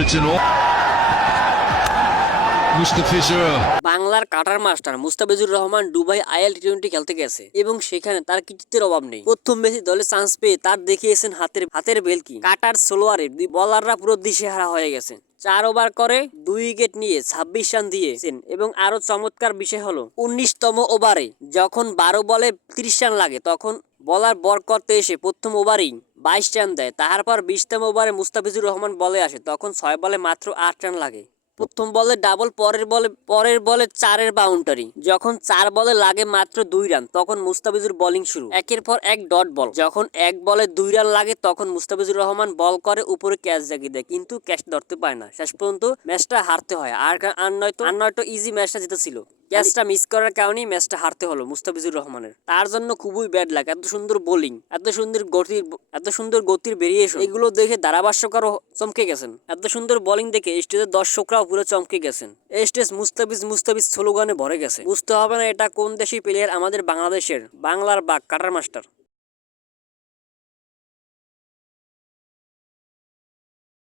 written all. Mustafizer. বাংলার cutter master Mustafizur Rahman Dubai IL টি-20 খেলতে গেছে এবং সেখানে তার কৃতিত্বের অভাব নেই। প্রথম ম্যাচে দলে চান্স পেয়ে তার দেখিয়েছেন হাতের ভেলকি। কাটার সোলোয়ারে বলাররা পুরো দিশেহারা হয়ে গেছে। 4 ওভার করে 2 উইকেট নিয়ে 26 রান দিয়েছেন এবং আরো চমৎকার বিষয় হলো 19তম ওভারে যখন 12 বলে 30 রান লাগে তখন বলার করতে এসে প্রথম ওভারেই 22 রান দেয়। তারপর 20তম ওভারে মুস্তাফিজুর রহমান বলে আসে, তখন 6 বলে মাত্র 8 রান লাগে। প্রথম বলে ডাবল, পরের বলে 4-এর বাউন্ডারি। যখন 4 বলে লাগে মাত্র 2 রান তখন মুস্তাফিজুর বোলিং শুরু। একের পর এক ডট বল। যখন 1 বলে 2 রান লাগে তখন মুস্তাফিজুর রহমান বল করে উপরে ক্যাচ জাগিয়ে দেয়, কিন্তু ক্যাচ ধরতে পারে না। শেষ পর্যন্ত ম্যাচটা হারতে হয়। আর নয়তো ইজি ম্যাচটা জিতেছিল। ক্যাচটা মিস করার কারণেই ম্যাচটা হারতে হলো মুস্তাফিজুর রহমানের। তার জন্য খুবই ব্যাড লাগ। এত সুন্দর বোলিং, এত সুন্দর গতির ভেরিয়েশন, এগুলো দেখে ধারাভাষ্যকারও চমকে গেছেন। এত সুন্দর বোলিং দেখে স্টেজের দর্শকরাও পুরো চমকে গেছেন। এই স্টেজ মুস্তাফিজ স্লোগানে ভরে গেছে। বুঝতে হবে না এটা কোন দেশি প্লেয়ার, আমাদের বাংলাদেশের বাংলার বাঘ কাটার মাস্টার।